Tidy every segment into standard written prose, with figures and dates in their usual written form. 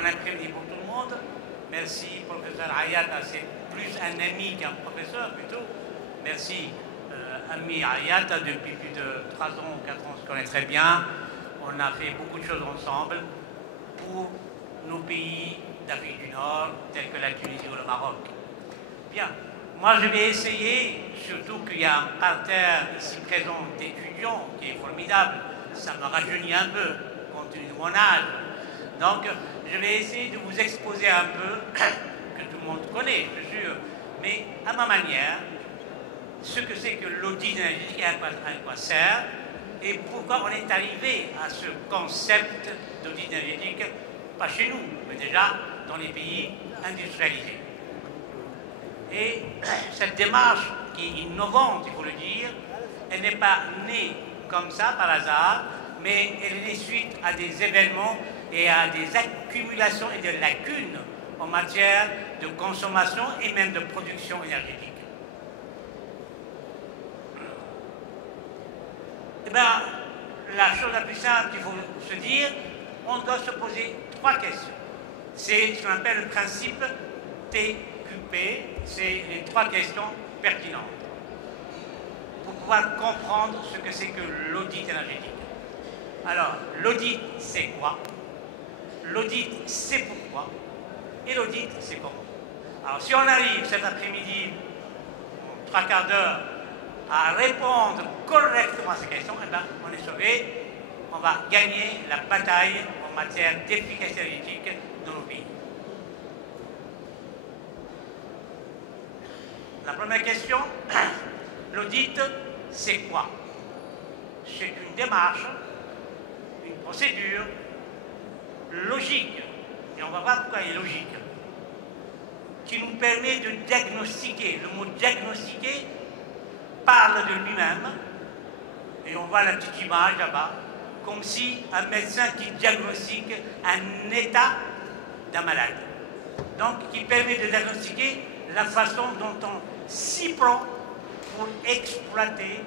Bon après-midi pour tout le monde. Merci, professeur Ayat. C'est plus un ami qu'un professeur, plutôt. Merci, ami Ayat. Depuis plus de 3 ans ou 4 ans, on se connaît très bien. On a fait beaucoup de choses ensemble pour nos pays d'Afrique du Nord, tels que la Tunisie ou le Maroc. Bien. Moi, je vais essayer, surtout qu'il y a un parterre ici présent d'étudiants qui est formidable. Ça me rajeunit un peu, compte tenu de mon âge. Donc, je vais essayer de vous exposer un peu, que tout le monde connaît, je suis sûr, mais à ma manière, ce que c'est que l'audit énergétique et à quoi sert, et pourquoi on est arrivé à ce concept d'audit énergétique, pas chez nous, mais déjà dans les pays industrialisés. Et cette démarche qui est innovante, il faut le dire, elle n'est pas née comme ça par hasard, mais elle est née suite à des événements et à des accumulations et des lacunes en matière de consommation et même de production énergétique. Eh bien, la chose la plus simple qu'il faut se dire, on doit se poser 3 questions. C'est ce qu'on appelle le principe TQP, c'est les 3 questions pertinentes pour pouvoir comprendre ce que c'est que l'audit énergétique. Alors, l'audit, c'est quoi? L'audit, c'est pourquoi? Et l'audit, c'est comment? Alors, si on arrive cet après-midi, 3 quarts d'heure, à répondre correctement à ces questions, eh bien, on est sauvé, on va gagner la bataille en matière d'efficacité énergétique dans nos pays. La première question, l'audit, c'est quoi? C'est une démarche, une procédure logique, et on va voir pourquoi elle est logique, qui nous permet de diagnostiquer. Le mot diagnostiquer parle de lui-même, et on voit la petite image là-bas, comme si un médecin qui diagnostique un état d'un malade. Donc, qui permet de diagnostiquer la façon dont on s'y prend pour exploiter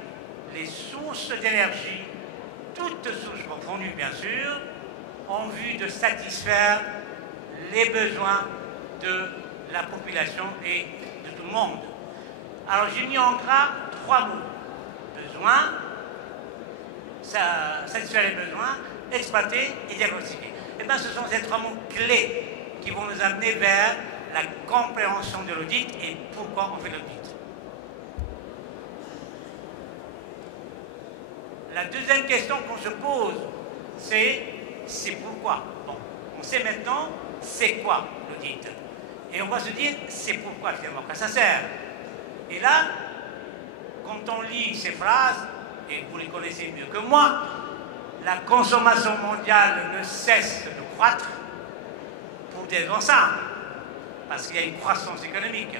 les sources d'énergie, toutes sources confondues bien sûr, en vue de satisfaire les besoins de la population et de tout le monde. Alors j'ai mis en gras 3 mots. Besoin, satisfaire les besoins, exploiter et diagnostiquer. Et bien ce sont ces 3 mots clés qui vont nous amener vers la compréhension de l'audit et pourquoi on fait l'audit. La deuxième question qu'on se pose, c'est pourquoi. Bon, on sait maintenant c'est quoi l'audit. Et on va se dire c'est pourquoi finalement, à quoi ça sert. Et là, quand on lit ces phrases, et vous les connaissez mieux que moi, la consommation mondiale ne cesse de croître pour des raisons simples. Parce qu'il y a une croissance économique,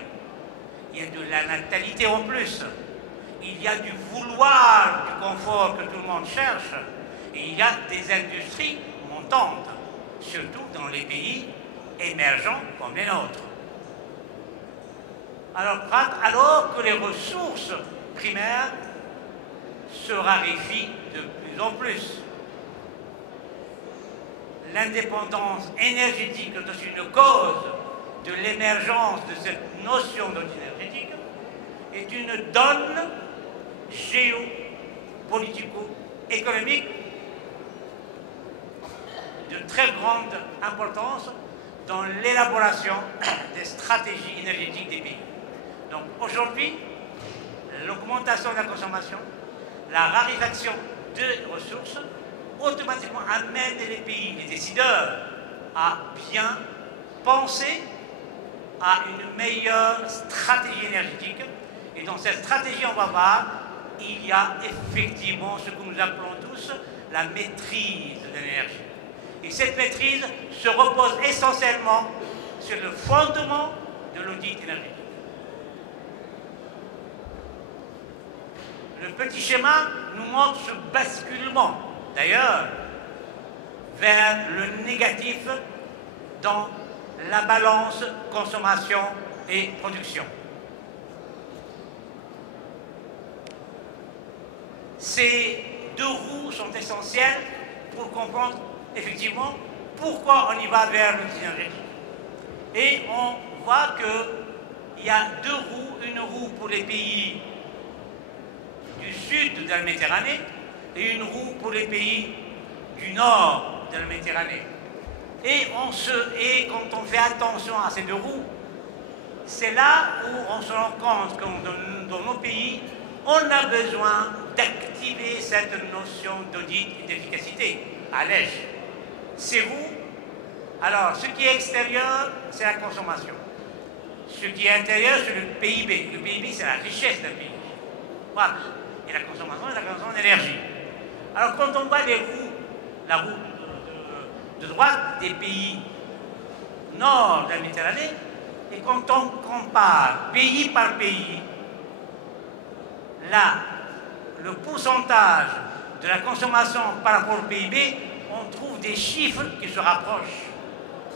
il y a de la natalité en plus, il y a du vouloir du confort que tout le monde cherche, et il y a des industries montantes, surtout dans les pays émergents comme les nôtres. Alors que les ressources primaires se raréfient de plus en plus. L'indépendance énergétique est aussi une cause de l'émergence de cette notion d'audit énergétique, est une donne géopolitico-économique de très grande importance dans l'élaboration des stratégies énergétiques des pays. Donc aujourd'hui, l'augmentation de la consommation, la raréfaction de ressources, automatiquement amène les pays, les décideurs, à bien penser à une meilleure stratégie énergétique. Et dans cette stratégie, on va voir, il y a effectivement ce que nous appelons tous la maîtrise de l'énergie. Et cette maîtrise se repose essentiellement sur le fondement de l'audit énergétique. Le petit schéma nous montre ce basculement, d'ailleurs, vers le négatif dans la balance consommation et production. Ces 2 roues sont essentielles pour comprendre effectivement pourquoi on y va vers l'autosuffisance énergétique. Et on voit qu'il y a deux roues, une roue pour les pays du sud de la Méditerranée et une roue pour les pays du nord de la Méditerranée. Et quand on fait attention à ces deux roues, c'est là où on se rend compte que dans nos pays, on a besoin d'activer cette notion d'audit et d'efficacité à l'ESH. C'est vous. Alors, ce qui est extérieur, c'est la consommation. Ce qui est intérieur, c'est le PIB. Le PIB, c'est la richesse d'un pays. Voilà. Et la consommation, c'est la consommation d'énergie. Alors, quand on voit les roues, la roue de droite des pays nord de la Méditerranée, et quand on compare pays par pays, là, le pourcentage de la consommation par rapport au PIB, on trouve des chiffres qui se rapprochent.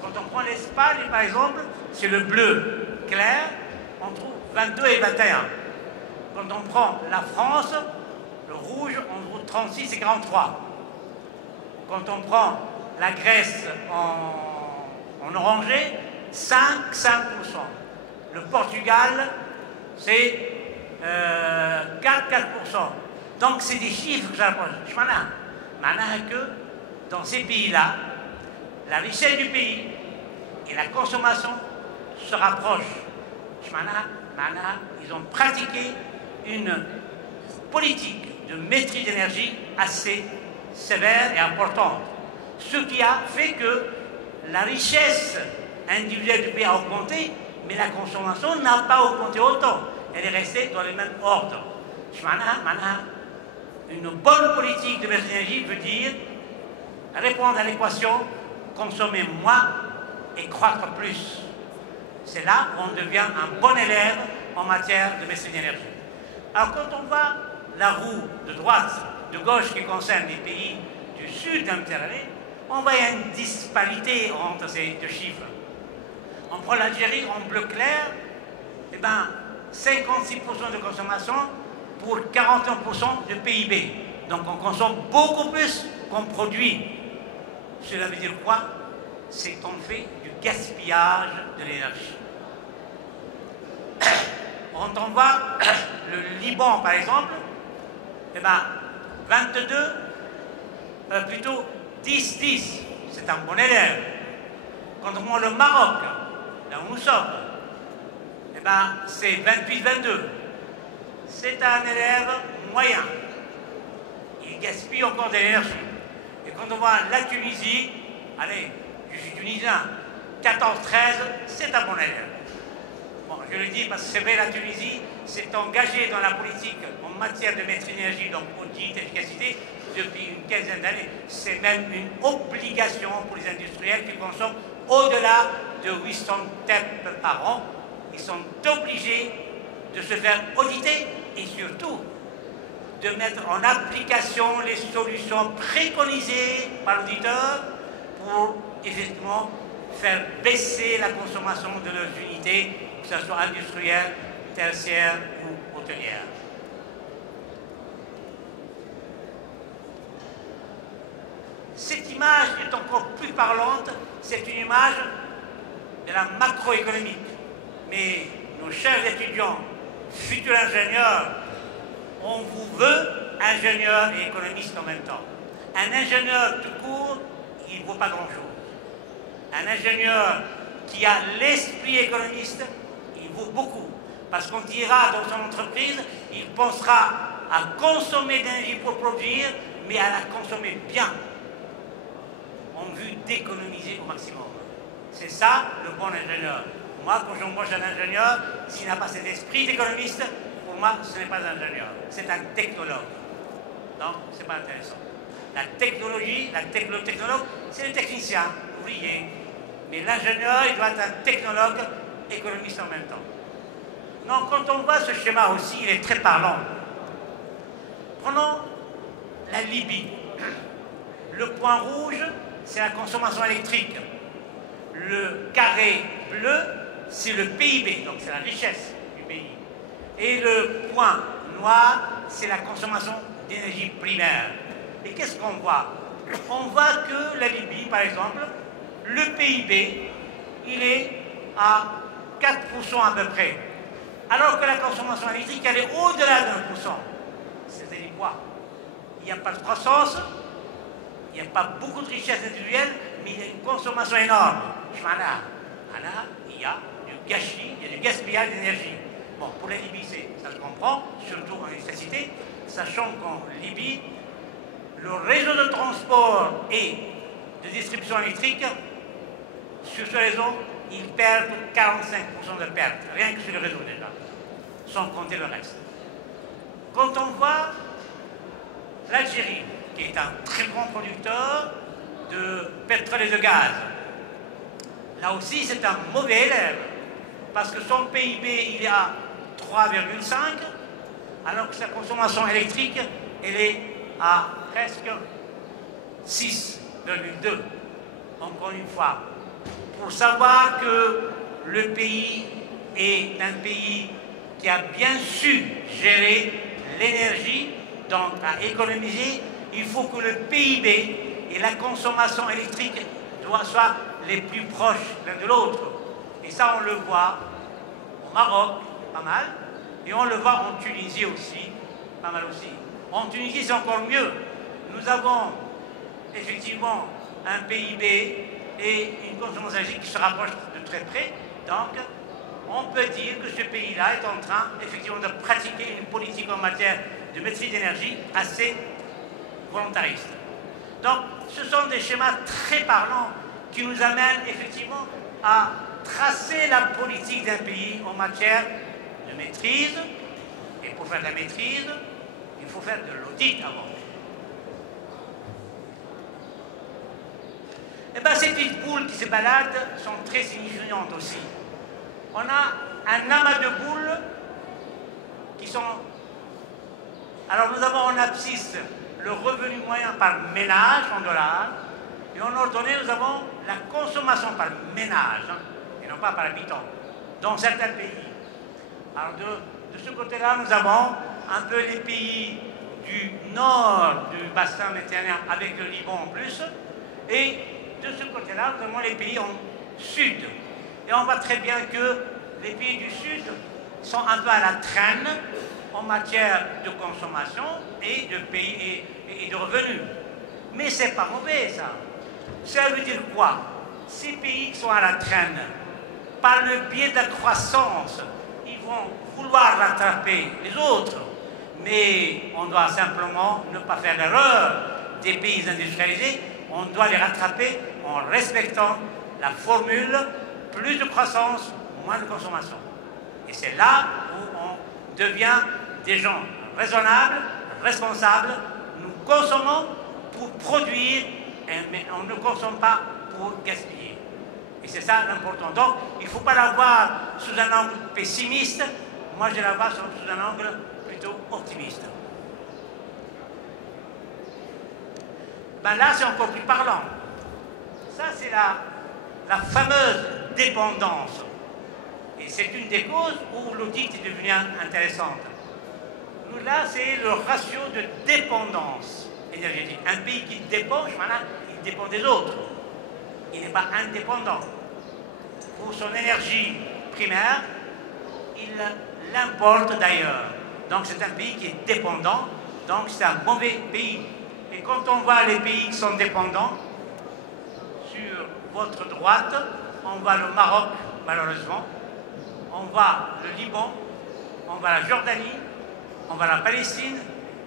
Quand on prend l'Espagne, par exemple, c'est le bleu clair, on trouve 22 et 21. Quand on prend la France, le rouge, on trouve 36 et 43. Quand on prend la Grèce en orangé, 5%. Le Portugal, c'est 4%. Donc, c'est des chiffres que j'approche. Je m'en ai que dans ces pays-là, la richesse du pays et la consommation se rapprochent. Ils ont pratiqué une politique de maîtrise d'énergie assez sévère et importante. Ce qui a fait que la richesse individuelle du pays a augmenté, mais la consommation n'a pas augmenté autant. Elle est restée dans le même ordre. Une bonne politique de maîtrise d'énergie veut dire répondre à l'équation consommer moins et croître plus. C'est là où on devient un bon élève en matière de maîtrise d'énergie. Alors quand on voit la roue de droite, de gauche qui concerne les pays du sud de la Méditerranée, on voit une disparité entre ces deux chiffres. On prend l'Algérie en bleu clair, et bien 56% de consommation pour 41% de PIB. Donc on consomme beaucoup plus qu'on produit. Cela veut dire quoi? C'est qu'on fait du gaspillage de l'énergie. Quand on voit le Liban, par exemple, eh ben 10-10, c'est un bon élève. Quand on voit le Maroc, là où nous sommes, eh ben c'est 28-22. C'est un élève moyen. Il gaspille encore de l'énergie. Et quand on voit la Tunisie, allez, je suis tunisien, 14-13, c'est un bon élève. Bon, je le dis parce que c'est vrai, la Tunisie s'est engagée dans la politique en matière de maîtrise d'énergie, donc audit, efficacité, depuis une quinzaine d'années. C'est même une obligation pour les industriels qui consomment au-delà de 800 TEP par an. Ils sont obligés de se faire auditer et surtout de mettre en application les solutions préconisées par l'auditeur pour effectivement faire baisser la consommation de leurs unités, que ce soit industrielle, tertiaire ou hôtelière. Cette image est encore plus parlante, c'est une image de la macroéconomique. Mais nos chers étudiants, futurs ingénieurs, on vous veut ingénieur et économiste en même temps. Un ingénieur tout court, il ne vaut pas grand-chose. Un ingénieur qui a l'esprit économiste, il vaut beaucoup. Parce qu'on dira dans son entreprise, il pensera à consommer d'énergie pour produire, mais à la consommer bien, en vue d'économiser au maximum. C'est ça le bon ingénieur. Moi, quand j'embauche un ingénieur, s'il n'a pas cet esprit d'économiste, pour moi, ce n'est pas un ingénieur, c'est un technologue. Donc, ce n'est pas intéressant. La technologie, technologue, c'est le technicien, ouvrier. Mais l'ingénieur, il doit être un technologue, économiste en même temps. Donc, quand on voit ce schéma aussi, il est très parlant. Prenons la Libye. Le point rouge, c'est la consommation électrique. Le carré bleu, c'est le PIB, donc c'est la richesse du pays. Et le point noir, c'est la consommation d'énergie primaire. Et qu'est-ce qu'on voit? On voit que la Libye, par exemple, le PIB, il est à 4% à peu près. Alors que la consommation électrique, elle est au-delà d'1%. C'est-à-dire quoi? Il n'y a pas de croissance, il n'y a pas beaucoup de richesse individuelle, mais il y a une consommation énorme. Il y a du gâchis, il y a du gaspillage d'énergie. Bon, pour la Libye, ça se comprend, surtout en électricité, sachant qu'en Libye, le réseau de transport et de distribution électrique, sur ce réseau, ils perdent 45% de pertes, rien que sur le réseau déjà, sans compter le reste. Quand on voit l'Algérie, qui est un très grand producteur de pétrole et de gaz, là aussi c'est un mauvais élève, parce que son PIB il est à 3,5, alors que sa consommation électrique elle est à presque 6,2. Encore une fois, pour savoir que le pays est un pays qui a bien su gérer l'énergie, donc à économiser, il faut que le PIB et la consommation électrique soient les plus proches l'un de l'autre. Et ça, on le voit au Maroc, pas mal, et on le voit en Tunisie aussi, pas mal aussi. En Tunisie, c'est encore mieux. Nous avons effectivement un PIB et une consommation énergétique qui se rapprochent de très près. Donc, on peut dire que ce pays-là est en train, effectivement, de pratiquer une politique en matière de maîtrise d'énergie assez volontariste. Donc, ce sont des schémas très parlants qui nous amènent, effectivement, à tracer la politique d'un pays en matière de maîtrise. Et pour faire de la maîtrise, il faut faire de l'audit avant. Eh bien, ces petites boules qui se baladent sont très signifiantes aussi. On a un amas de boules qui sont... Alors, nous avons en abscisse le revenu moyen par ménage en dollars, et en ordonnée, nous avons la consommation par ménage, et non pas par habitant, dans certains pays. Alors, de ce côté-là, nous avons un peu les pays du nord du bassin méditerranéen avec le Liban en plus, et de ce côté-là, nous avons les pays en sud. Et on voit très bien que les pays du sud sont un peu à la traîne en matière de consommation et de pays et de revenus. Mais c'est pas mauvais, ça. Ça veut dire quoi? Ces pays qui sont à la traîne, par le biais de la croissance, ils vont vouloir rattraper les autres. Mais on doit simplement ne pas faire l'erreur des pays industrialisés. On doit les rattraper en respectant la formule plus de croissance, moins de consommation. Et c'est là où on devient des gens raisonnables, responsables. Nous consommons pour produire, mais on ne consomme pas pour gaspiller. Et c'est ça l'important. Donc, il ne faut pas la voir sous un angle pessimiste. Moi, je la vois sous un angle plutôt optimiste. Ben là, c'est encore plus parlant. Ça, c'est la fameuse dépendance. Et c'est une des causes où l'audit est devenu intéressante. Nous, là, c'est le ratio de dépendance énergétique. Un pays qui dépend, il dépend des autres. Il n'est pas indépendant. Pour son énergie primaire, il l'importe d'ailleurs. Donc c'est un pays qui est dépendant, donc c'est un mauvais pays. Et quand on voit les pays qui sont dépendants, sur votre droite, on voit le Maroc, malheureusement, on voit le Liban, on voit la Jordanie, on voit la Palestine,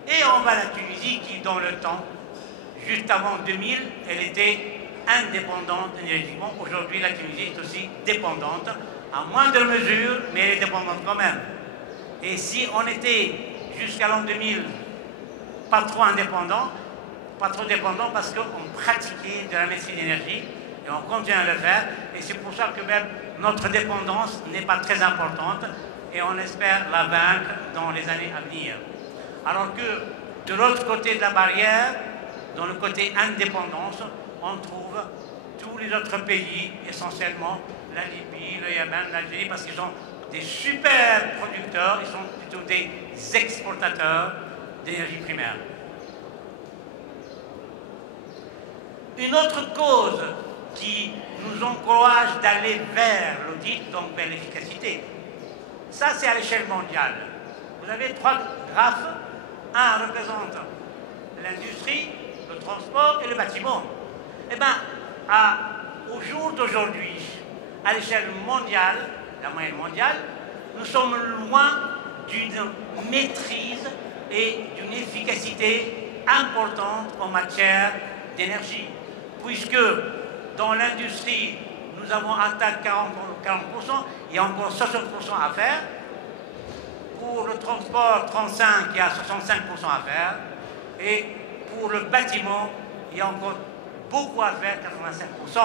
et on voit la Tunisie qui, dans le temps, juste avant 2000, elle était indépendante énergétiquement. Aujourd'hui, la Tunisie est aussi dépendante, à moindre mesure, mais elle est dépendante quand même. Et si on était, jusqu'à l'an 2000, pas trop indépendant, pas trop dépendant parce qu'on pratiquait de la maîtrise d'énergie, et on continue à le faire, et c'est pour ça que même notre dépendance n'est pas très importante, et on espère la vaincre dans les années à venir. Alors que de l'autre côté de la barrière, dans le côté indépendance, on trouve tous les autres pays, essentiellement la Libye, le Yémen, l'Algérie, parce qu'ils sont des super producteurs, ils sont plutôt des exportateurs d'énergie primaire. Une autre cause qui nous encourage d'aller vers l'audit, donc vers l'efficacité. Ça, c'est à l'échelle mondiale. Vous avez 3 graphes. Un représente l'industrie, le transport et le bâtiment. Eh bien, au jour d'aujourd'hui, à l'échelle mondiale, la moyenne mondiale, nous sommes loin d'une maîtrise et d'une efficacité importante en matière d'énergie, puisque dans l'industrie, nous avons atteint 40%, il y a encore 60% à faire. Pour le transport, 35%, il y a 65% à faire. Et pour le bâtiment, il y a encore beaucoup à faire, 85%,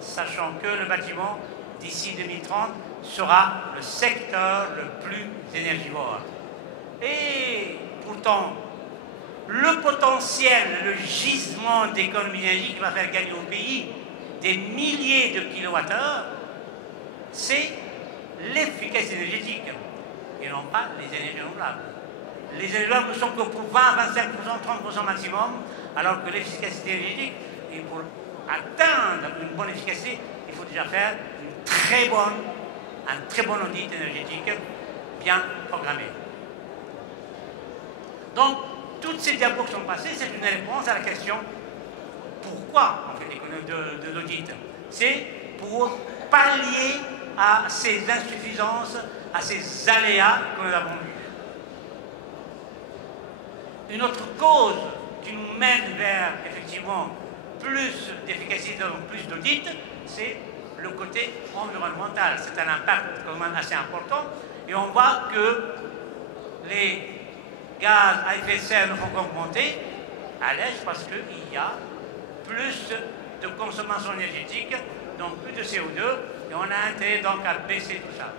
sachant que le bâtiment, d'ici 2030, sera le secteur le plus énergivore. Et pourtant, le potentiel, le gisement d'économie d'énergie qui va faire gagner au pays des milliers de kilowattheures, c'est l'efficacité énergétique et non pas les énergies renouvelables. Les énergies renouvelables ne sont que pour 20, 25%, 30% maximum, alors que l'efficacité énergétique, et pour atteindre une bonne efficacité, il faut déjà faire un très bon audit énergétique bien programmé. Donc, toutes ces diapos qui sont passées, c'est une réponse à la question pourquoi on fait de l'audit. C'est pour pallier à ces insuffisances, à ces aléas que nous avons vus. Une autre cause qui nous mène vers, effectivement, plus d'efficacité, donc plus d'audit, c'est le côté environnemental. C'est un impact quand même assez important. Et on voit que les gaz à effet de serre ne font qu'augmenter à l'est parce qu'il y a plus de consommation énergétique, donc plus de CO2, et on a intérêt donc à baisser tout ça.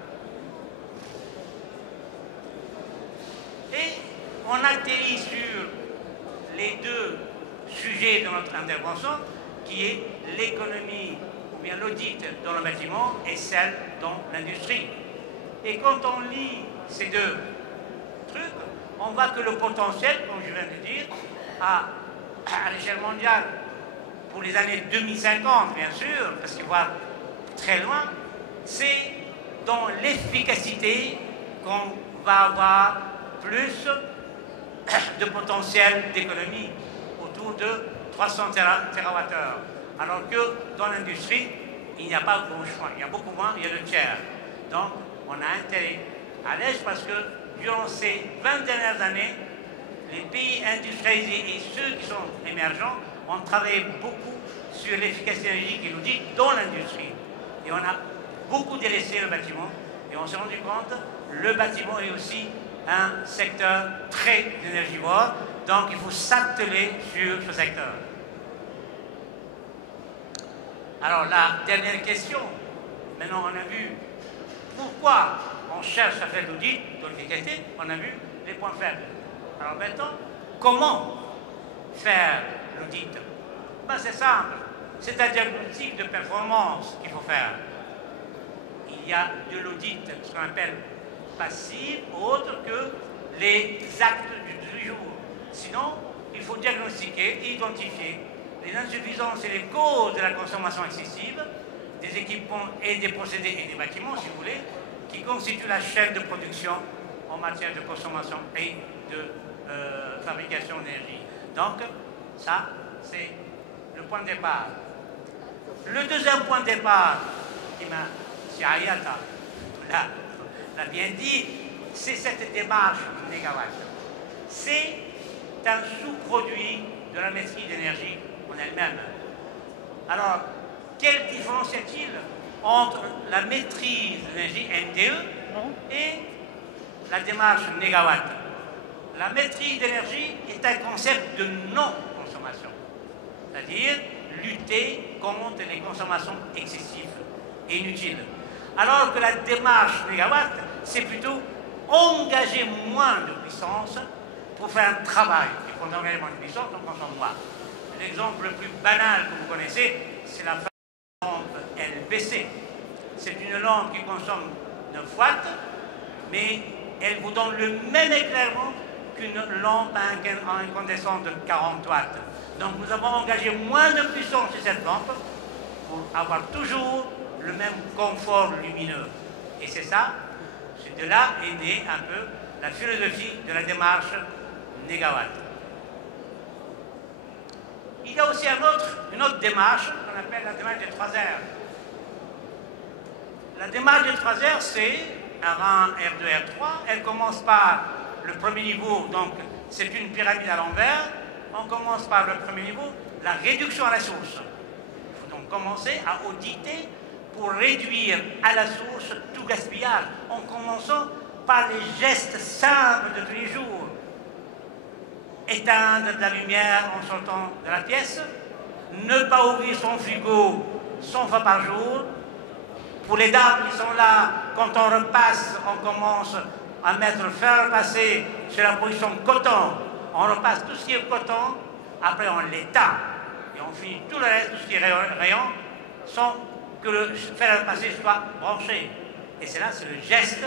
Et on atterrit sur les 2 sujets de notre intervention, qui est l'économie ou bien l'audit dans le bâtiment et celle dans l'industrie. Et quand on lit ces 2 trucs, on voit que le potentiel, comme je viens de dire, à l'échelle mondiale, pour les années 2050, bien sûr, parce qu'il va très loin, c'est dans l'efficacité qu'on va avoir plus de potentiel d'économie, autour de 300 TWh. Alors que dans l'industrie, il n'y a pas grand choix, il y a beaucoup moins, il y a le tiers. Donc, on a intérêt à l'est parce que durant ces 20 dernières années, les pays industrialisés et ceux qui sont émergents ont travaillé beaucoup sur l'efficacité énergétique et l'audit dans l'industrie. Et on a beaucoup délaissé le bâtiment et on s'est rendu compte que le bâtiment est aussi un secteur très énergivore, donc il faut s'atteler sur ce secteur. Alors la dernière question, maintenant on a vu pourquoi on cherche à faire l'audit de l'efficacité, on a vu les points faibles. Alors maintenant, comment faire l'audit? Ben, c'est simple, c'est un diagnostic de performance qu'il faut faire. Il y a de l'audit, ce qu'on appelle passif, autre que les actes du jour. Sinon, il faut diagnostiquer et identifier les insuffisances et les causes de la consommation excessive des équipements et des procédés et des bâtiments, si vous voulez, qui constituent la chaîne de production en matière de consommation et de fabrication d'énergie. Donc, ça, c'est le point de départ. Le deuxième point de départ, qui m'a, si Ayata l'a bien dit, c'est cette démarche négawatt. C'est un sous-produit de la maîtrise d'énergie en elle-même. Alors, quelle différence y a-t-il entre la maîtrise de l'énergie MDE et la démarche négawatt? La maîtrise d'énergie est un concept de non-consommation, c'est-à-dire lutter contre les consommations excessives et inutiles. Alors que la démarche négawatt, c'est plutôt engager moins de puissance pour faire un travail. Et quand on engage moins de puissance, on consomme moins. L'exemple le plus banal que vous connaissez, c'est la lampe LBC. C'est une lampe qui consomme 9 watts, mais elle vous donne le même éclairement qu'une lampe à incandescence de 40 watts. Donc nous avons engagé moins de puissance sur cette lampe pour pour avoir toujours le même confort lumineux. Et c'est ça, c'est de là est née un peu la philosophie de la démarche Négawatt. Il y a aussi une autre démarche qu'on appelle la démarche des 3 R. La démarche des 3 R, c'est R1, R2, R3. Elle commence par le premier niveau, donc c'est une pyramide à l'envers. On commence par le premier niveau, la réduction à la source. Il faut donc commencer à auditer pour réduire à la source tout gaspillage, en commençant par les gestes simples de tous les jours. Éteindre de la lumière en sortant de la pièce, ne pas ouvrir son frigo 100 fois par jour. Pour les dames qui sont là, quand on repasse, on commence à faire repasser sur la position coton. On repasse tout ce qui est coton, après on l'éteint. Et on finit tout le reste, tout ce qui est rayon, sans que le fer repasser soit branché. Et c'est là, c'est le geste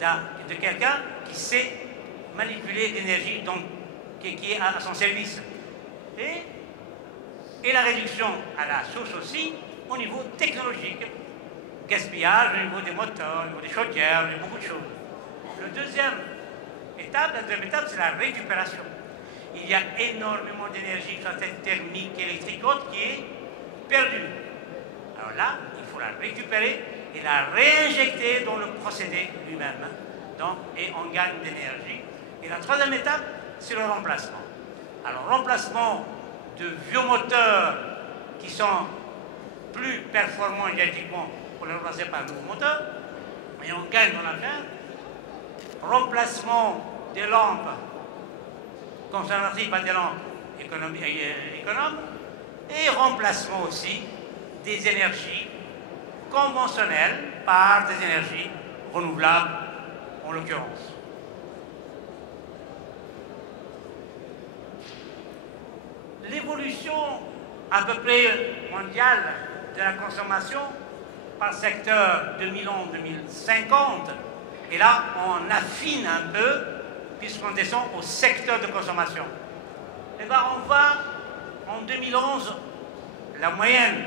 de quelqu'un qui sait manipuler l'énergie qui est à son service. Et la réduction à la source aussi, au niveau technologique. Gaspillage au niveau des moteurs, au niveau des chaudières, au niveau de beaucoup de choses. La deuxième étape, c'est la récupération. Il y a énormément d'énergie, soit thermique, électrique, autre, qui est perdue. Alors là, il faut la récupérer et la réinjecter dans le procédé lui-même. Et on gagne d'énergie. Et la troisième étape, c'est le remplacement. Alors, remplacement de vieux moteurs qui sont plus performants énergétiquement pour le remplacer par un nouveau moteur, et on gagne dans l'affaire. Remplacement des lampes conservatives par des lampes économes, et remplacement aussi des énergies conventionnelles par des énergies renouvelables, en l'occurrence. L'évolution à peu près mondiale de la consommation par secteur 2000-2050, et là on affine un peu puisqu'on descend au secteur de consommation. Et bien on voit en 2011 la moyenne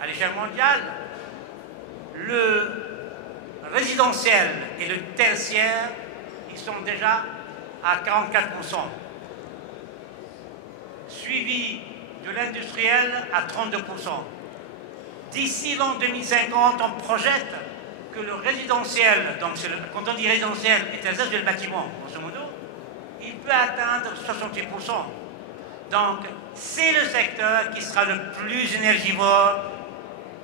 à l'échelle mondiale, le résidentiel et le tertiaire, ils sont déjà à 44%, suivi de l'industriel à 32%. D'ici l'an 2050, on projette que le résidentiel, donc quand on dit résidentiel, c'est le bâtiment, grosso modo, il peut atteindre 68%. Donc, c'est le secteur qui sera le plus énergivore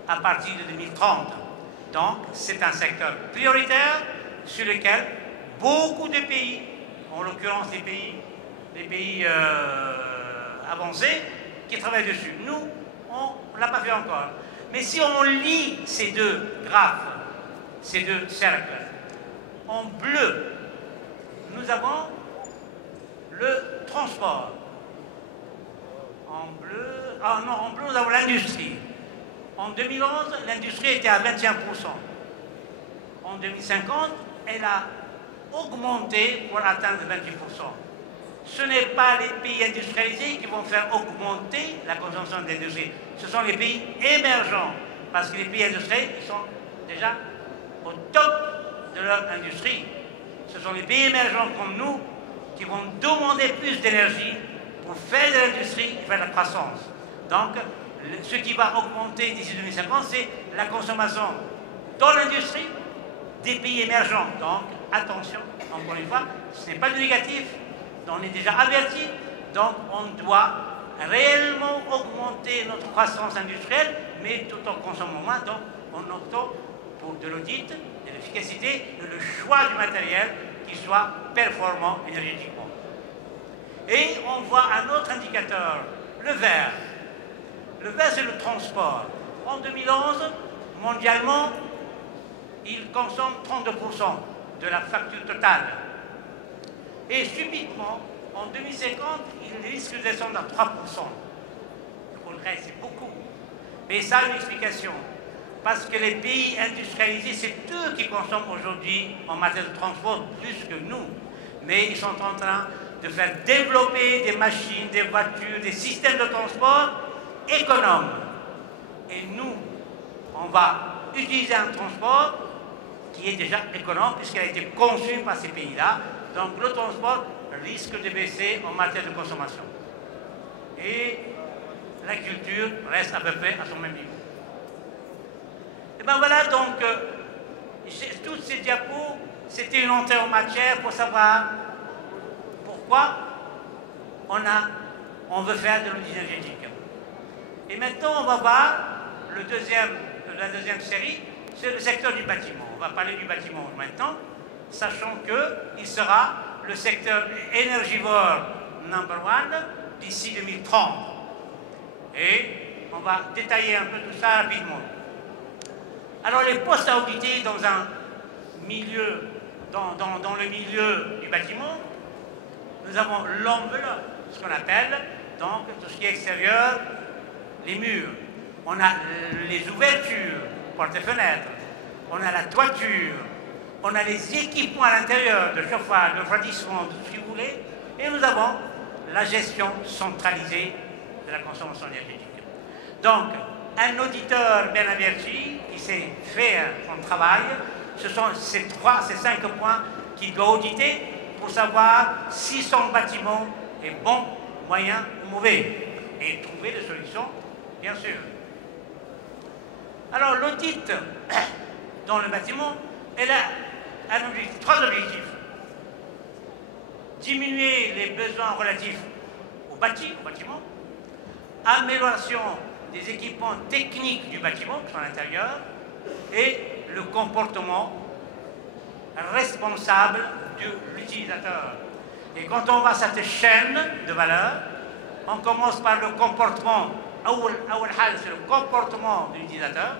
à partir de 2030. Donc, c'est un secteur prioritaire sur lequel beaucoup de pays, en l'occurrence les pays avancés, qui travaillent dessus. Nous, on ne l'a pas fait encore. Mais si on lit ces deux graphes, ces deux cercles, en bleu, nous avons le transport. En bleu, nous avons l'industrie. En 2011, l'industrie était à 21%. En 2050, elle a augmenté pour atteindre 28%. Ce n'est pas les pays industrialisés qui vont faire augmenter la consommation de l'industrie. Ce sont les pays émergents. Parce que les pays industriels ils sont déjà au top de leur industrie. Ce sont les pays émergents comme nous qui vont demander plus d'énergie pour faire de l'industrie et faire de la croissance. Donc, ce qui va augmenter d'ici 2050, c'est la consommation dans l'industrie des pays émergents. Donc, attention, encore une fois, ce n'est pas du négatif. On est déjà averti, donc on doit réellement augmenter notre croissance industrielle, mais tout en consommant moins, donc on opte pour de l'audit, de l'efficacité, et le choix du matériel qui soit performant énergétiquement. Et on voit un autre indicateur, le vert. Le vert, c'est le transport. En 2011, mondialement, il consomme 32% de la facture totale. Et subitement, en 2050, il risque de descendre à 3%. Pour le reste, c'est beaucoup. Mais ça a une explication. Parce que les pays industrialisés, c'est eux qui consomment aujourd'hui en matière de transport plus que nous. Mais ils sont en train de faire développer des machines, des voitures, des systèmes de transport économes. Et nous, on va utiliser un transport qui est déjà économe puisqu'il a été conçu par ces pays-là. Donc le transport risque de baisser en matière de consommation. Et la culture reste à peu près à son même niveau. Et bien voilà, donc, toutes ces diapos, c'était une entrée en matière pour savoir pourquoi on veut faire de l'audit énergétique. Et maintenant, on va voir la deuxième série, c'est le secteur du bâtiment. On va parler du bâtiment maintenant, sachant qu'il sera le secteur énergivore number one d'ici 2030. Et on va détailler un peu tout ça rapidement. Alors les postes à auditer dans un milieu, dans le milieu du bâtiment, nous avons l'enveloppe, ce qu'on appelle donc tout ce qui est extérieur, les murs. On a les ouvertures, portes et fenêtres, on a la toiture, on a les équipements à l'intérieur, de chauffage, de refroidissement, de tout ce que vous voulez, et nous avons la gestion centralisée de la consommation énergétique. Donc, un auditeur bien averti qui sait faire son travail, ce sont ces 5 points qu'il doit auditer pour savoir si son bâtiment est bon, moyen ou mauvais, et trouver des solutions, bien sûr. Alors, l'audit dans le bâtiment, elle a trois objectifs. Diminuer les besoins relatifs au bâtiment, amélioration des équipements techniques du bâtiment, qui sont à l'intérieur, et le comportement responsable de l'utilisateur. Et quand on va à cette chaîne de valeur, on commence par le comportement, c'est le comportement de l'utilisateur,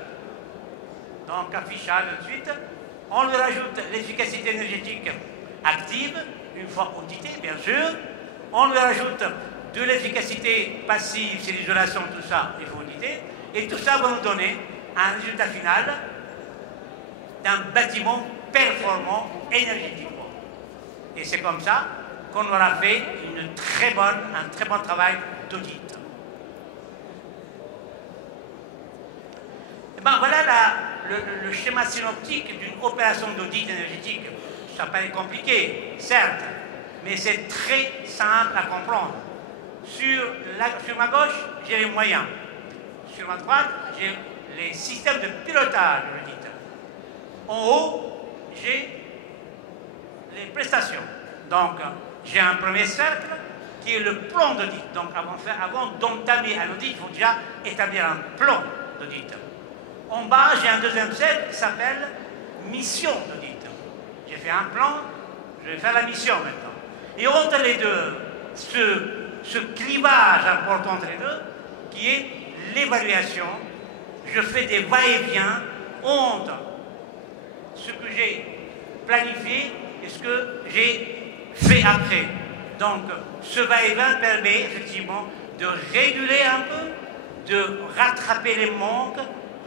donc affichage tout de suite. On lui rajoute l'efficacité énergétique active, une fois audité bien sûr. On lui rajoute de l'efficacité passive, c'est l'isolation, tout ça, il faut auditer. Et tout ça va nous donner un résultat final d'un bâtiment performant énergétiquement. Et c'est comme ça qu'on aura fait un très bon travail d'audit. Et ben voilà le schéma synoptique d'une opération d'audit énergétique. Ça paraît compliqué, certes, mais c'est très simple à comprendre. Sur ma gauche, j'ai les moyens. Sur ma droite, j'ai les systèmes de pilotage de l'audit. En haut, j'ai les prestations. Donc, j'ai un premier cercle qui est le plan d'audit. Donc, avant d'entamer un audit, il faut déjà établir un plan d'audit. En bas, j'ai un deuxième cercle qui s'appelle mission d'audit. J'ai fait un plan, je vais faire la mission maintenant. Et entre les deux, ce clivage important entre les deux, qui est l'évaluation, je fais des va-et-vient entre ce que j'ai planifié et ce que j'ai fait après. Donc, ce va-et-vient permet effectivement de réguler un peu, de rattraper les manques,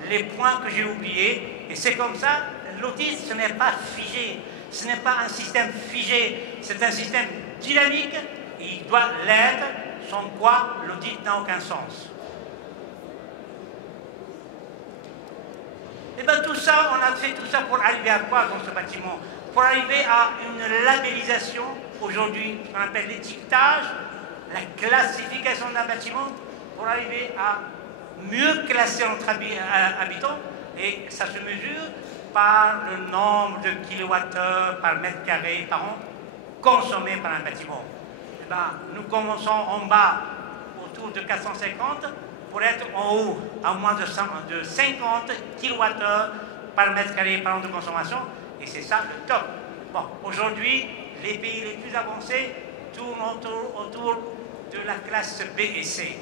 les points que j'ai oubliés. Et c'est comme ça, l'audit, ce n'est pas figé. Ce n'est pas un système figé, c'est un système dynamique et il doit l'être, sans quoi l'audit n'a aucun sens. Et bien tout ça, on a fait tout ça pour arriver à quoi dans ce bâtiment? Pour arriver à une labellisation, aujourd'hui, ce qu'on appelle l'étiquetage, la classification d'un bâtiment, pour arriver à mieux classer entre habitants, et ça se mesure par le nombre de kilowattheures par mètre carré par an consommés par un bâtiment. Et ben, nous commençons en bas autour de 450 pour être en haut à moins de 50 kilowattheures par mètre carré par an de consommation, et c'est ça le top. Bon, aujourd'hui, les pays les plus avancés tournent autour de la classe B et C.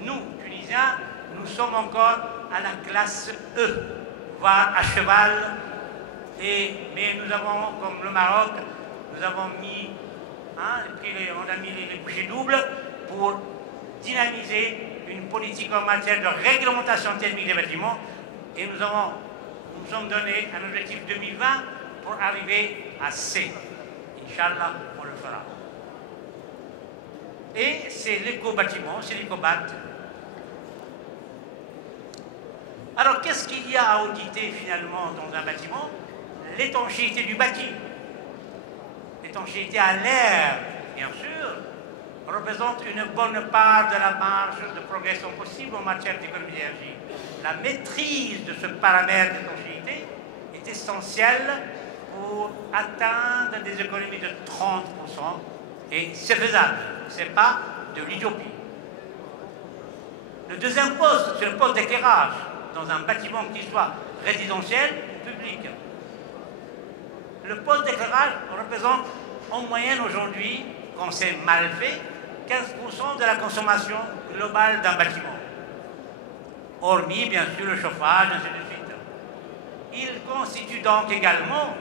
Nous, Tunisiens, nous sommes encore à la classe E, voire à cheval, mais nous avons, comme le Maroc, nous avons mis, on a mis les bouchées doubles pour dynamiser une politique en matière de réglementation technique des bâtiments, et nous sommes donné un objectif 2020 pour arriver à C. Inch'Allah, on le fera. Et c'est l'éco-bâtiment, c'est l'éco-BAT. Alors, qu'est-ce qu'il y a à auditer finalement dans un bâtiment? L'étanchéité du bâti. L'étanchéité à l'air, bien sûr, représente une bonne part de la marge de progression possible en matière d'économie d'énergie. La maîtrise de ce paramètre d'étanchéité est essentielle pour atteindre des économies de 30%, et c'est faisable, ce n'est pas de l'utopie. Le deuxième poste, c'est le poste d'éclairage dans un bâtiment qui soit résidentiel ou public. Le poste d'éclairage représente en moyenne aujourd'hui, quand c'est mal fait, 15% de la consommation globale d'un bâtiment. Hormis, bien sûr, le chauffage, ainsi de suite. Il constitue donc également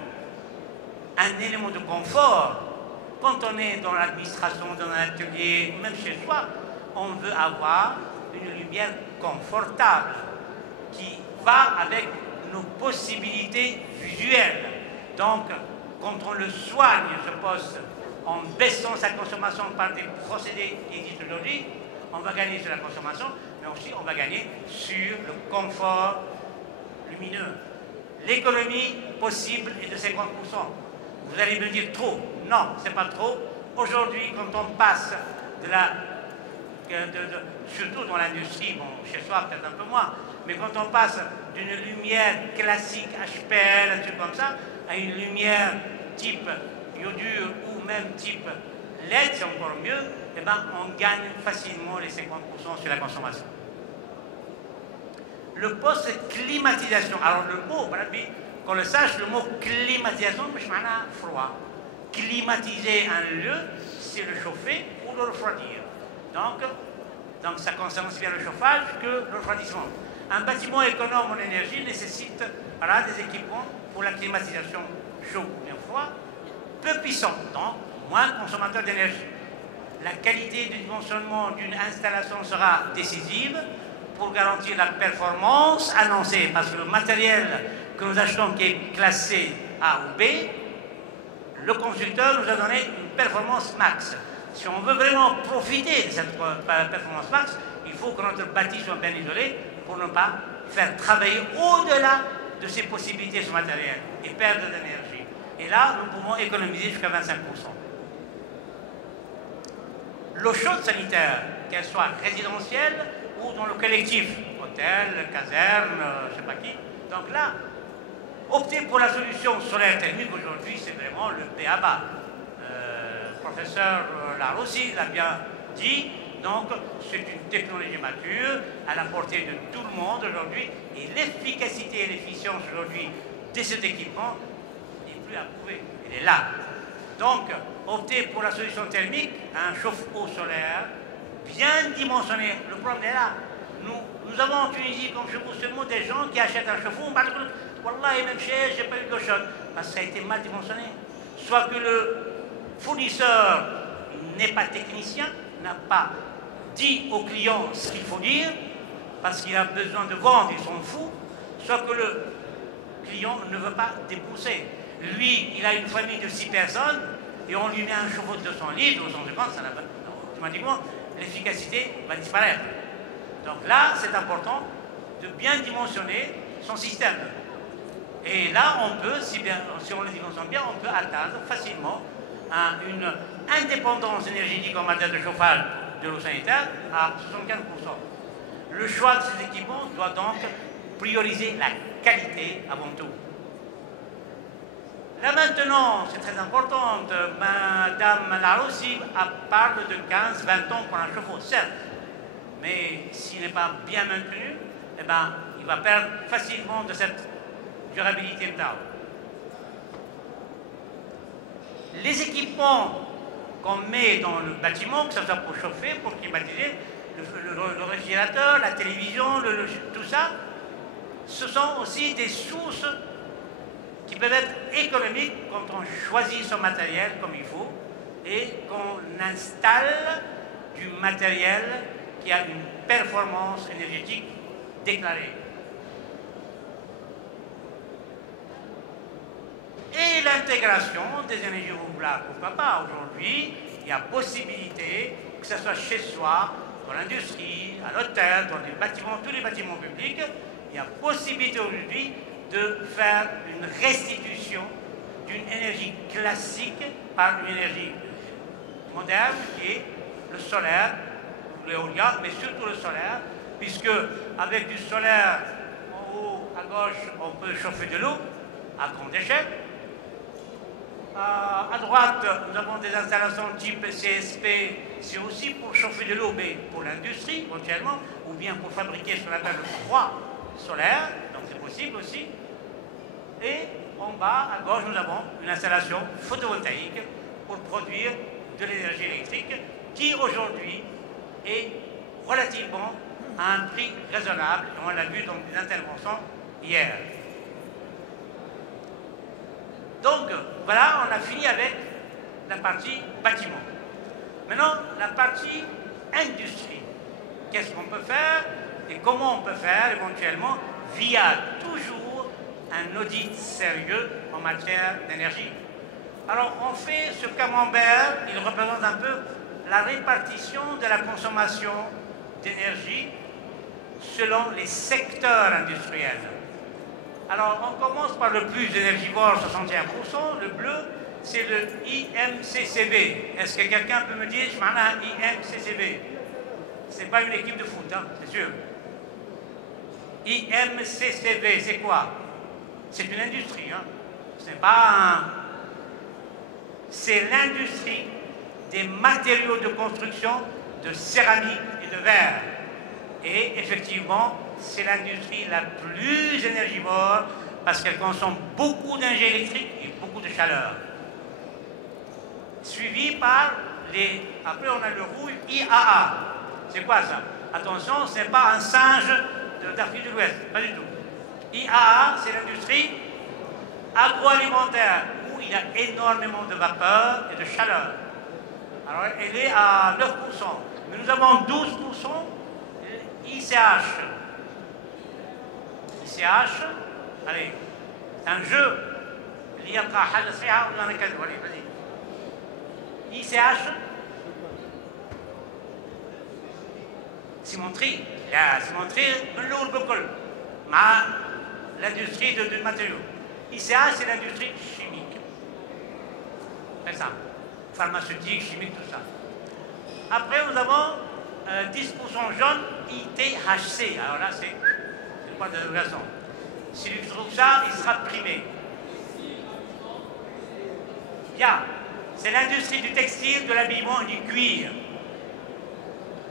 un élément de confort. Quand on est dans l'administration, dans un atelier, même chez soi, on veut avoir une lumière confortable qui va avec nos possibilités visuelles. Donc, quand on le soigne, ce poste, en baissant sa consommation par des procédés qui existent aujourd'hui, on va gagner sur la consommation, mais aussi on va gagner sur le confort lumineux. L'économie possible est de 50%. Vous allez me dire trop. Non, c'est pas trop. Aujourd'hui, quand on passe de la... surtout dans l'industrie, bon, chez soi peut-être un peu moins, mais quand on passe d'une lumière classique HPL, un truc comme ça, à une lumière type iodure ou même type LED, c'est encore mieux, eh ben, on gagne facilement les 50% sur la consommation. Le poste climatisation. Alors le mot, qu'on le sache, le mot climatisation, c'est froid. Climatiser un lieu, c'est le chauffer ou le refroidir. Donc ça concerne aussi bien le chauffage que le refroidissement. Un bâtiment économe en énergie nécessite des équipements pour la climatisation chaud ou bien froid, peu puissants, donc moins consommateurs d'énergie. La qualité du dimensionnement d'une installation sera décisive pour garantir la performance annoncée, parce que le matériel que nous achetons qui est classé A ou B, le constructeur nous a donné une performance max. Si on veut vraiment profiter de cette performance max, il faut que notre bâti soit bien isolé pour ne pas faire travailler au-delà de ses possibilités ce matériel et perdre de l'énergie. Et là, nous pouvons économiser jusqu'à 25%. L'eau chaude sanitaire, qu'elle soit résidentielle ou dans le collectif, hôtel, caserne, je ne sais pas qui. Donc là, opter pour la solution solaire thermique aujourd'hui, c'est vraiment le b.a.-ba. Le professeur Larossi l'a bien dit. Donc, c'est une technologie mature à la portée de tout le monde aujourd'hui, et l'efficacité et l'efficience aujourd'hui de cet équipement n'est plus à prouver, elle est là. Donc, opter pour la solution thermique, un chauffe-eau solaire bien dimensionné. Le problème est là. Nous avons en Tunisie, comme chez vous, seulement des gens qui achètent un chauffe-eau, Wallah, même cher, j'ai pas eu d'eau chaude, parce que ça a été mal dimensionné. Soit que le fournisseur n'est pas technicien, n'a pas dit au client ce qu'il faut dire, parce qu'il a besoin de vendre, il s'en fout, soit que le client ne veut pas débourser. Lui, il a une famille de 6 personnes, et on lui met un chauffe-eau de 200 litres, 250, ça n'a pas... Automatiquement, l'efficacité va disparaître. Donc là, c'est important de bien dimensionner son système. Et là, on peut, si on le dimensionne bien, on peut atteindre facilement une indépendance énergétique en matière de chauffage de l'eau sanitaire à 75%. Le choix de ces équipements doit donc prioriser la qualité avant tout. La maintenance est très importante. Madame Larossi parle de 15-20 ans pour un chauffe-eau, certes. Mais s'il n'est pas bien maintenu, eh ben, il va perdre facilement de cette durabilité de l'arbre. Les équipements qu'on met dans le bâtiment, que ce soit pour chauffer, pour climatiser, le réfrigérateur, la télévision, tout ça, ce sont aussi des sources qui peuvent être économiques quand on choisit son matériel comme il faut et qu'on installe du matériel qui a une performance énergétique déclarée. Et l'intégration des énergies renouvelables, pourquoi pas? Aujourd'hui, il y a possibilité, que ce soit chez soi, dans l'industrie, à l'hôtel, dans les bâtiments, tous les bâtiments publics, il y a possibilité aujourd'hui de faire une restitution d'une énergie classique par une énergie moderne qui est le solaire, l'éolien, mais surtout le solaire, puisque avec du solaire en haut à gauche, on peut chauffer de l'eau à grande échelle. À droite, nous avons des installations type CSP, c'est aussi pour chauffer de l'eau, mais pour l'industrie éventuellement, ou bien pour fabriquer ce qu'on appelle le froid solaire, donc c'est possible aussi. Et en bas, à gauche, nous avons une installation photovoltaïque pour produire de l'énergie électrique qui aujourd'hui est relativement à un prix raisonnable, et on l'a vu dans les interventions hier. Donc voilà, on a fini avec la partie bâtiment. Maintenant, la partie industrie. Qu'est-ce qu'on peut faire et comment on peut faire éventuellement via toujours un audit sérieux en matière d'énergie. Alors on fait ce camembert, il représente un peu la répartition de la consommation d'énergie selon les secteurs industriels. Alors on commence par le plus énergivore, 61%, le bleu, c'est le IMCCB. Est-ce que quelqu'un peut me dire, je m'en ai un IMCCB? Ce n'est pas une équipe de foot, hein, c'est sûr. IMCCB, c'est quoi? C'est une industrie, hein. Ce n'est pas un... C'est l'industrie des matériaux de construction de céramique et de verre. Et effectivement, c'est l'industrie la plus énergivore parce qu'elle consomme beaucoup d'énergie électrique et beaucoup de chaleur. Suivi par les... Après, on a le rouge IAA. C'est quoi ça? Attention, ce n'est pas un singe d'Afrique de l'Ouest, pas du tout. IAA, c'est l'industrie agroalimentaire où il y a énormément de vapeur et de chaleur. Alors, elle est à 9%. Mais nous avons 12% ICH. ICH, allez, c'est un jeu. ICH, cimenterie. La cimenterie, l'industrie de matériaux. ICH, c'est l'industrie chimique. C'est ça. Pharmaceutique, chimique, tout ça. Après, nous avons 10% jaune, ITHC. Alors là, c'est le point de raison. S'il trouve ça, il sera primé. Bien. C'est l'industrie du textile, de l'habillement et du cuir.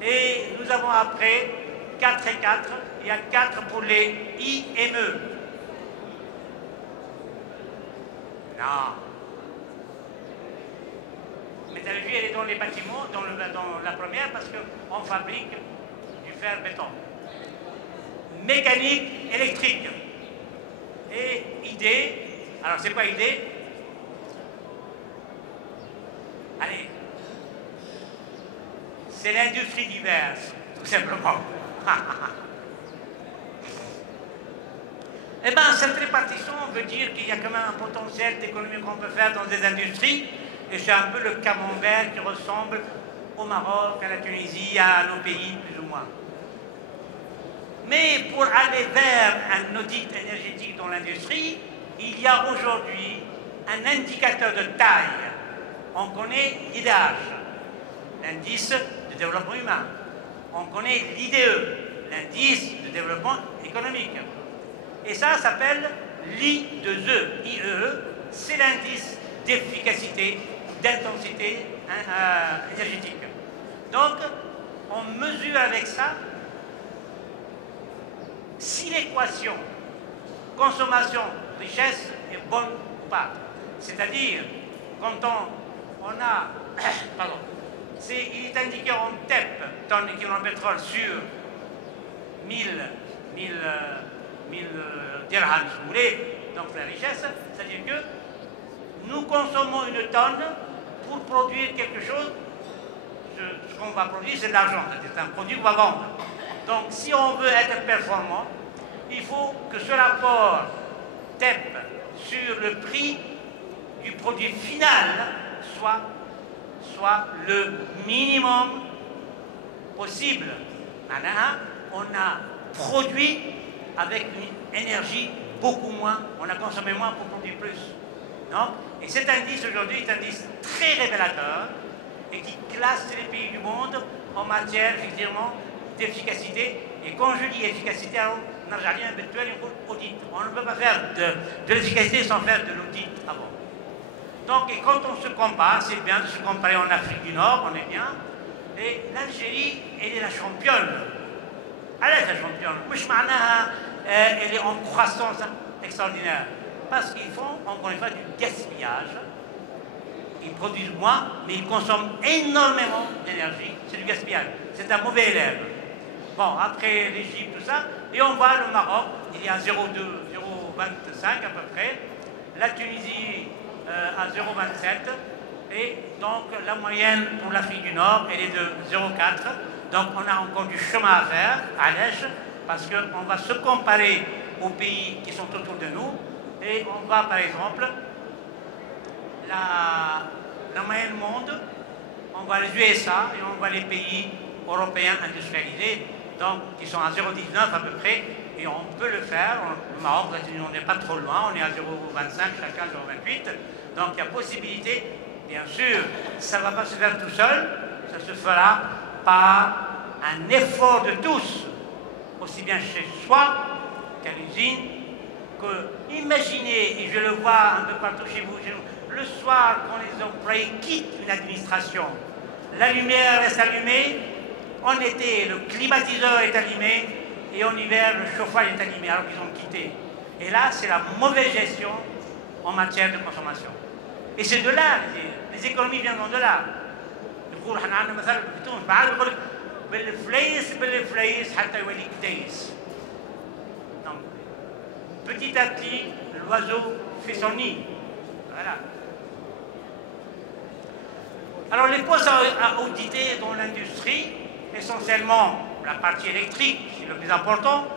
Et nous avons après 4 et 4. Il y a 4 pour les IME. Non. Métallurgie, elle est dans les bâtiments, dans la première, parce qu'on fabrique du fer-béton. Mécanique, électrique. Et idée, alors c'est quoi idée? Allez, c'est l'industrie diverse, tout simplement. Eh bien, cette répartition veut dire qu'il y a quand même un potentiel d'économie qu'on peut faire dans des industries, et c'est un peu le camembert qui ressemble au Maroc, à la Tunisie, à nos pays, plus ou moins. Mais pour aller vers un audit énergétique dans l'industrie, il y a aujourd'hui un indicateur de taille. On connaît l'IDH, l'indice de développement humain. On connaît l'IDE, l'indice de développement économique. Et ça s'appelle l'I2E. IEE, c'est l'indice d'efficacité, d'intensité énergétique. Donc, on mesure avec ça si l'équation consommation-richesse est bonne ou pas. C'est-à-dire, quand on a... pardon, il est indiqué en TEP, tonnes d'équivalent pétrole, sur 1000 dirhams, si vous voulez, donc la richesse, c'est-à-dire que nous consommons une tonne pour produire quelque chose. Ce qu'on va produire, c'est de l'argent, c'est un produit qu'on va vendre. Donc, si on veut être performant, il faut que ce rapport TEP sur le prix du produit final soit le minimum possible. On a produit avec une énergie beaucoup moins, on a consommé moins pour produire plus. Donc, et cet indice aujourd'hui est un indice très révélateur et qui classe les pays du monde en matière effectivement d'efficacité. Et quand je dis efficacité, alors on n'a rien virtuel et audit. On ne peut pas faire de l'efficacité sans faire de l'audit avant. Donc, et quand on se compare, c'est bien de se comparer en Afrique du Nord, on est bien. Et l'Algérie, elle est la championne. Elle est la championne. Elle est en croissance extraordinaire. Parce qu'ils font, encore une fois, du gaspillage. Ils produisent moins, mais ils consomment énormément d'énergie. C'est du gaspillage. C'est un mauvais élève. Bon, après l'Égypte, tout ça. Et on voit le Maroc, il y a 0,2, 0,25 à peu près. La Tunisie à 0,27. Et donc la moyenne pour l'Afrique du Nord, elle est de 0,4. Donc on a encore du chemin à faire, à l'èche, parce qu'on va se comparer aux pays qui sont autour de nous. Et on va, par exemple, la moyenne monde, on voit les USA et on voit les pays européens industrialisés, donc qui sont à 0,19 à peu près, et on peut le faire. Le Maroc, on n'est pas trop loin, on est à 0,25, chacun 0,28, donc il y a possibilité. Bien sûr, ça ne va pas se faire tout seul, ça se fera par un effort de tous, aussi bien chez soi qu'à l'usine, que imaginez, et je le vois un peu partout chez vous, le soir quand les employés quittent une administration, la lumière reste allumée, en été le climatiseur est allumé et en hiver le chauffage est allumé alors qu'ils ont quitté. Et là, c'est la mauvaise gestion en matière de consommation. Et c'est de là, les économies viendront de là. Donc, petit à petit, l'oiseau fait son nid. Voilà. Alors, les postes à auditer dans l'industrie, essentiellement la partie électrique, c'est le plus important,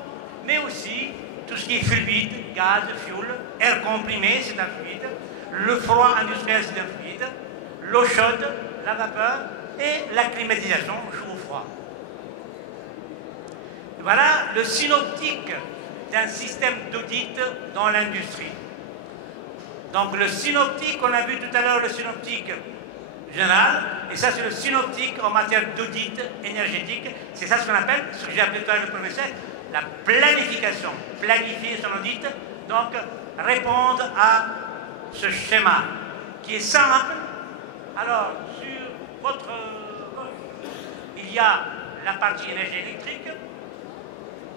mais aussi tout ce qui est fluide, gaz, fuel, air comprimé, c'est un fluide, le froid industriel, c'est un fluide, l'eau chaude, la vapeur et la climatisation, chaud ou froid. Voilà le synoptique d'un système d'audit dans l'industrie. Donc le synoptique, on a vu tout à l'heure le synoptique général, et ça c'est le synoptique en matière d'audit énergétique. C'est ça ce qu'on appelle, ce que j'ai appelé tout à l'heure le premier siècle, la planification. Planifier son audit, donc répondre à ce schéma qui est simple. Alors, sur votre gauche, il y a la partie énergie électrique.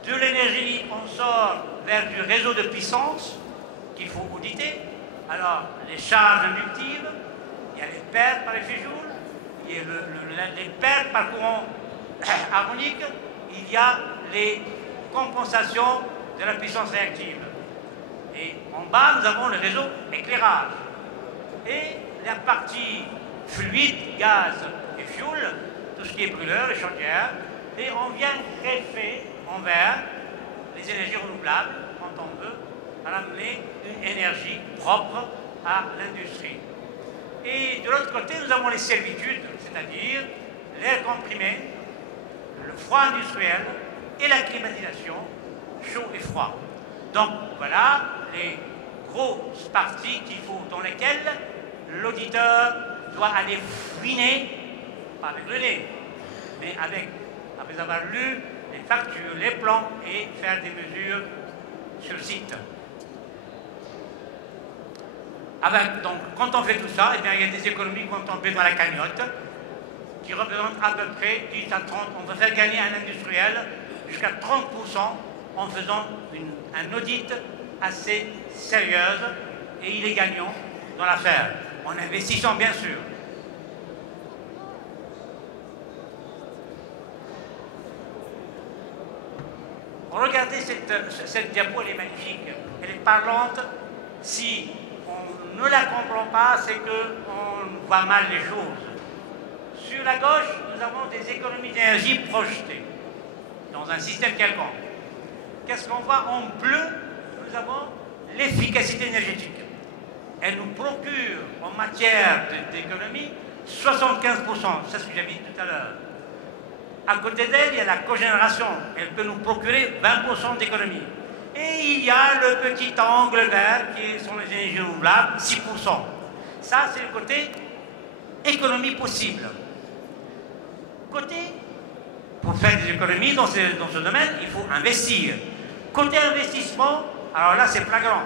De l'énergie, on sort vers du réseau de puissance qu'il faut auditer. Alors, les charges inductives, il y a les pertes par effet Joule, il y a les pertes par courant harmonique, il y a les compensations de la puissance réactive. Et en bas, nous avons le réseau éclairage. Et la partie fluide, gaz et fuel, tout ce qui est brûleur, les chaudières, et on vient greffer en vert les énergies renouvelables, quand on veut, ramener une énergie propre à l'industrie. Et de l'autre côté, nous avons les servitudes, c'est-à-dire l'air comprimé, le froid industriel et la climatisation, chaud et froid. Donc voilà les grosses parties dans lesquelles l'auditeur doit aller fouiner, pas avec le nez, mais après avoir lu les factures, les plans et faire des mesures sur site. Donc, quand on fait tout ça, eh bien, il y a des économies qu'on tombe dans la cagnotte qui représentent à peu près 10 à 30. On peut faire gagner un industriel jusqu'à 30% en faisant un audit assez sérieuse et il est gagnant dans l'affaire, en investissant bien sûr. Regardez cette diapo, elle est magnifique, elle est parlante. Si on ne la comprend pas, c'est qu'on voit mal les choses. Sur la gauche, nous avons des économies d'énergie projetées dans un système quelconque. Qu'est-ce qu'on voit en bleu? Nous avons l'efficacité énergétique. Elle nous procure en matière d'économie 75%, c'est ce que j'avais dit tout à l'heure. À côté d'elle, il y a la cogénération. Elle peut nous procurer 20% d'économie. Et il y a le petit angle vert qui sont les énergies renouvelables, 6%. Ça, c'est le côté économie possible. Côté, pour faire des économies dans ce domaine, il faut investir. Côté investissement, alors là, c'est flagrant.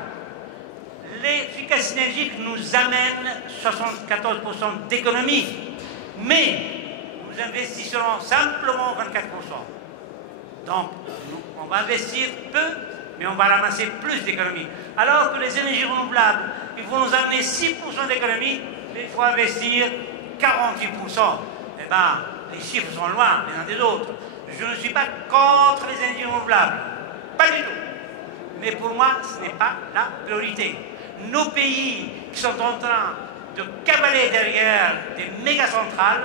L'efficacité énergétique nous amène 74% d'économie, mais nous investisserons simplement 24%. Donc, on va investir peu, mais on va ramasser plus d'économies. Alors que les énergies renouvelables, ils vont nous amener 6% d'économie, mais il faut investir 48%. Eh bien, les chiffres sont loin les uns des autres. Je ne suis pas contre les énergies renouvelables, pas du tout. Mais pour moi, ce n'est pas la priorité. Nos pays qui sont en train de cavaler derrière des méga-centrales,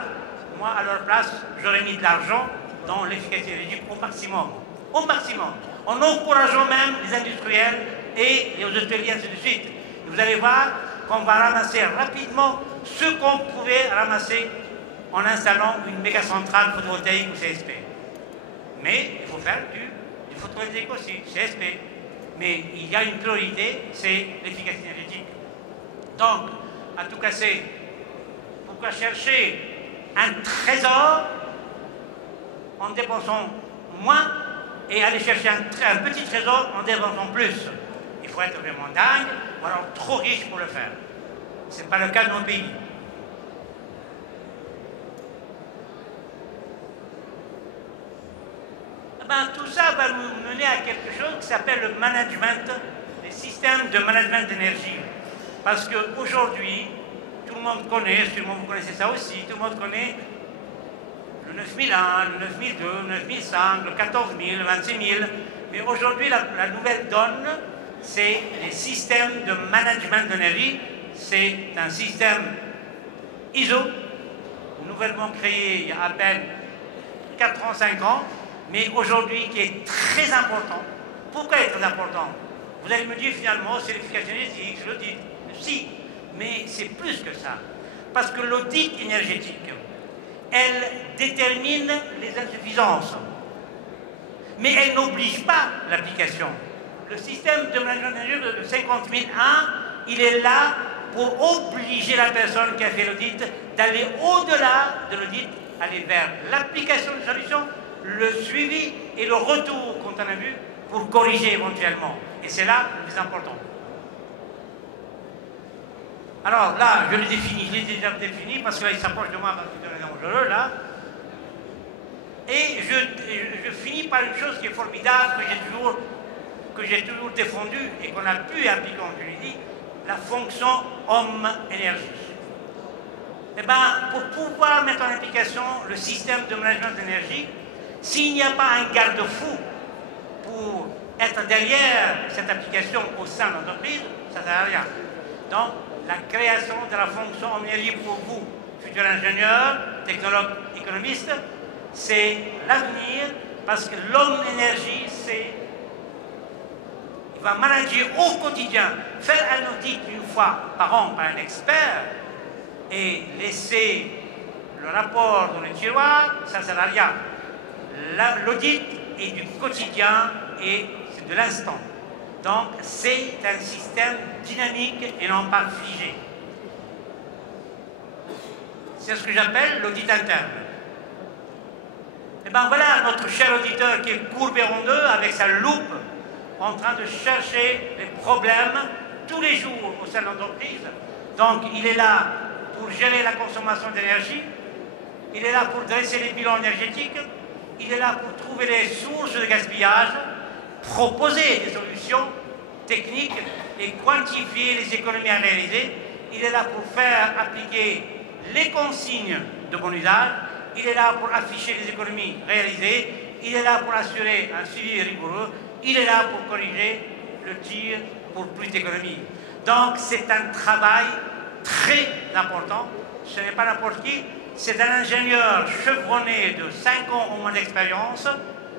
moi, à leur place, j'aurais mis de l'argent dans l'efficacité énergétique au maximum. Au maximum. En encourageant même les industriels et les hôteliers, ainsi de suite. Et vous allez voir qu'on va ramasser rapidement ce qu'on pouvait ramasser en installant une méga-centrale photovoltaïque ou CSP. Mais il faut faire du photovoltaïque aussi, CSP. Mais il y a une priorité, c'est l'efficacité énergétique. Donc, à tout casser, pourquoi chercher un trésor en dépensant moins et aller chercher un petit trésor en dépensant plus? Il faut être vraiment dingue ou alors trop riche pour le faire. Ce n'est pas le cas de nos pays. Tout ça va nous mener à quelque chose qui s'appelle le management, les systèmes de management d'énergie. Parce qu'aujourd'hui, tout le monde connaît, sûrement vous connaissez ça aussi, tout le monde connaît le 9001, le 9002, le 9005, le 14000, le 26000. Mais aujourd'hui, la nouvelle donne, c'est les systèmes de management d'énergie. C'est un système ISO, nouvellement créé il y a à peine 4 ans, 5 ans, mais aujourd'hui qui est très important. Pourquoi il est très important? Vous allez me dire finalement, c'est l'efficacité énergétique, c'est l'audit. Si, mais c'est plus que ça. Parce que l'audit énergétique, elle détermine les insuffisances, mais elle n'oblige pas l'application. Le système de management d'énergie de 50001, il est là pour obliger la personne qui a fait l'audit d'aller au-delà de l'audit, aller vers l'application de solutions, le suivi et le retour, qu'on a vu, pour corriger éventuellement. Et c'est là le plus important. Alors là, je l'ai défini, je l'ai déjà défini parce que là, il s'approche de moi parce que c'est dangereux là. Et je finis par une chose qui est formidable, que j'ai toujours défendue et qu'on a pu appliquer, comme je l'ai dit, la fonction homme-énergie. Eh bien, pour pouvoir mettre en application le système de management d'énergie, s'il n'y a pas un garde-fou pour être derrière cette application au sein de l'entreprise, ça ne sert à rien. Donc, la création de la fonction homme-énergie pour vous, futurs ingénieurs, technologues, économistes, c'est l'avenir parce que l'homme-énergie, il va manager au quotidien, faire un audit une fois par an par un expert et laisser le rapport dans le tiroir, ça ne sert à rien. L'audit est du quotidien et c'est de l'instant. Donc, c'est un système dynamique et non pas figé. C'est ce que j'appelle l'audit interne. Et bien voilà notre cher auditeur qui est courbé en deux avec sa loupe en train de chercher les problèmes tous les jours au sein de l'entreprise. Donc, il est là pour gérer la consommation d'énergie, il est là pour dresser les bilans énergétiques, il est là pour trouver les sources de gaspillage, proposer des solutions techniques et quantifier les économies à réaliser. Il est là pour faire appliquer les consignes de bon usage. Il est là pour afficher les économies réalisées. Il est là pour assurer un suivi rigoureux. Il est là pour corriger le tir pour plus d'économies. Donc c'est un travail très important. Ce n'est pas n'importe qui. C'est un ingénieur chevronné de 5 ans au moins d'expérience,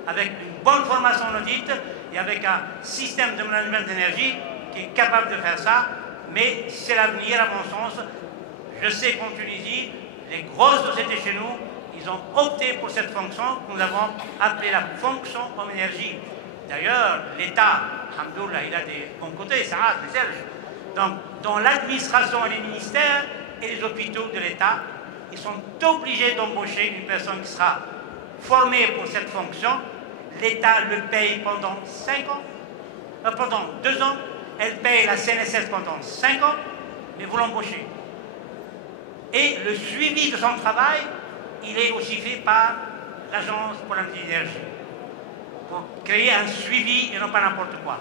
avec une bonne formation en audit et avec un système de management d'énergie qui est capable de faire ça. Mais c'est l'avenir, à mon sens. Je sais qu'en Tunisie, les grosses sociétés chez nous, ils ont opté pour cette fonction que nous avons appelée la fonction homme-énergie. D'ailleurs, l'État, alhamdoulilah, il a des bons côtés, ça a, des Belges. Donc, dans l'administration et les ministères et les hôpitaux de l'État, ils sont obligés d'embaucher une personne qui sera formée pour cette fonction. L'État le paye pendant 5 ans, pendant 2 ans. Elle paye la CNSS pendant 5 ans, mais vous l'embauchez. Et le suivi de son travail, il est aussi fait par l'Agence pour l'énergie. Pour créer un suivi et non pas n'importe quoi.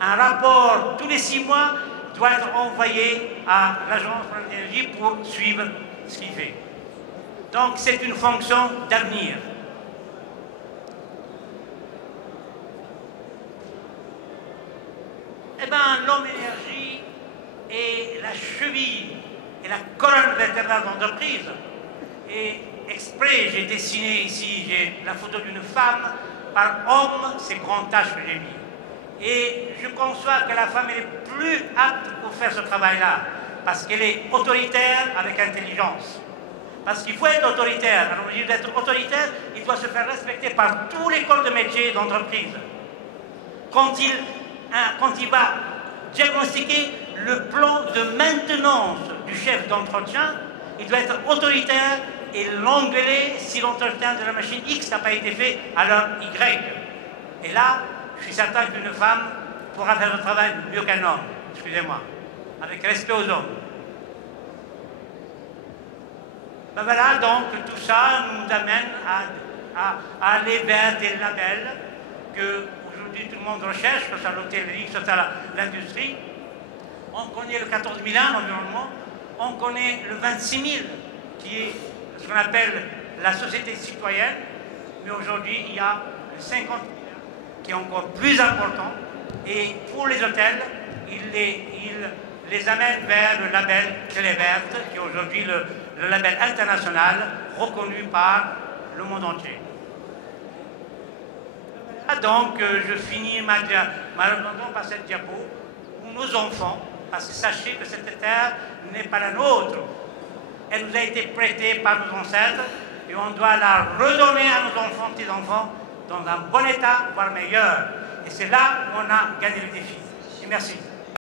Un rapport tous les 6 mois doit être envoyé à l'Agence pour l'énergie pour suivre ce qu'il fait. Donc c'est une fonction d'avenir. Eh bien, l'homme énergie est la cheville et la colonne vertébrale d'entreprise. Et exprès, j'ai dessiné ici, j'ai la photo d'une femme par homme, ces grandes tâches que j'ai mis. Et je conçois que la femme est plus apte pour faire ce travail-là, parce qu'elle est autoritaire avec intelligence. Parce qu'il faut être autoritaire. Alors, au lieu d'être autoritaire, il doit se faire respecter par tous les corps de métier d'entreprise. Quand il va diagnostiquer le plan de maintenance du chef d'entretien, il doit être autoritaire et l'engueuler si l'entretien de la machine X n'a pas été fait à l'heure Y. Et là, je suis certain qu'une femme pourra faire le travail mieux qu'un homme, excusez-moi, avec respect aux hommes. Ben voilà, donc tout ça nous amène à aller vers des labels que aujourd'hui tout le monde recherche, que ce soit l'hôtellerie, que ce soit l'industrie. On connaît le 14001 environnement, on connaît le 26000 qui est ce qu'on appelle la société citoyenne, mais aujourd'hui il y a le 50 000 qui est encore plus important, et pour les hôtels, il les amène vers le label Clé Verte, qui est aujourd'hui le label international reconnu par le monde entier. Donc, je finis ma représentation par cette diapo où nos enfants, parce que sachez que cette terre n'est pas la nôtre, elle nous a été prêtée par nos ancêtres et on doit la redonner à nos enfants, petits-enfants, dans un bon état, voire meilleur. Et c'est là où on a gagné le défi. Et merci.